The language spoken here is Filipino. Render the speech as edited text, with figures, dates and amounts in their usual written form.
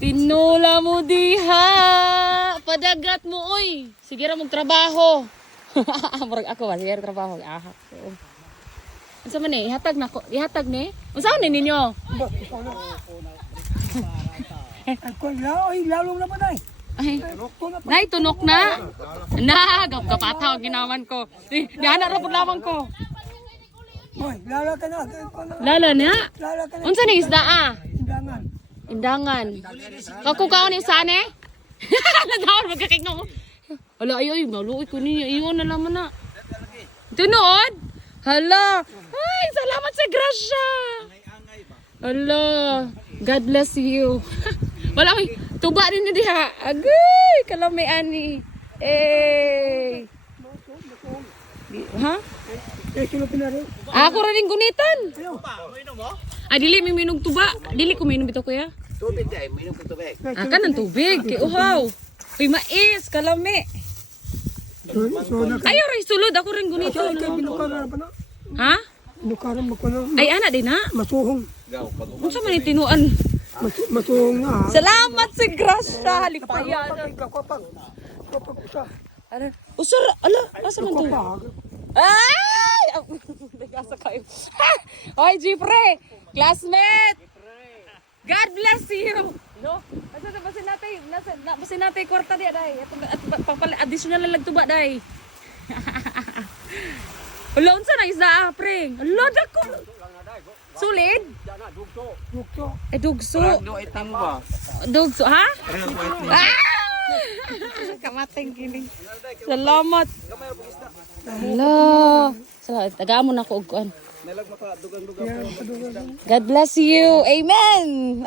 Tinula mo diha. Padagat mo oy. Sige ra mong trabaho. Murag ako ba sige ra trabaho ahak. Unsa man ni ihatag nako, ihatag ni? Unsa ni ninyo? Ako lalo na ba nay? Ay. Nay tunok na. Na kapataw ginaman ko. Diana ra pud lamang ko. Hoy, lala ka na. Lala na. Lala ka na. Unsa ni isda ah? Indangan. Indangan. Kakukaon ni sane? Nadawon magkakik na ko. Hala ay maluoy ko ni iyon na laman na. Tunood? Hala. Ay, salamat sa grasya. Hala. God bless you. Wala koy tuba din ni diha. Agay, kalamay ani. Eh. Ha? Kilo pinaro. Ako ra ning gunitan. Ayaw. Ah, dili mi minog tuba. Dili ko minom bitaw kuya. Tubig dai, minum ko tubig. Ah, kanang tubig. Kay uhaw. Uy, mais, kalami. So na Ayaw rin sulod. Ako rin gunito. kay binukaran pa na. Ha? Binukaran mo ko na. Ay, ana din ha? Masuhong. Unsa man tinuan? Masuhong na. Salamat sa grasya. Halipayan. Kapag sa. Ano? Usar, ala, asa man to? Kapag. Ay! Nagasa kayo. Hoy, Jeffrey! Classmate! God bless you! No? Asa na basin natin kwarta diya, day. At additional lang lagtuba, day. Hala, unsa na isda, pre? Hala, dako! Sulid? Dugso. Dugso. itim ba? Dugso, ha? Ah! Kamating kining. Salamat. Hala. Salamat. Tagaan mo na ako og kuan. God bless you. Amen.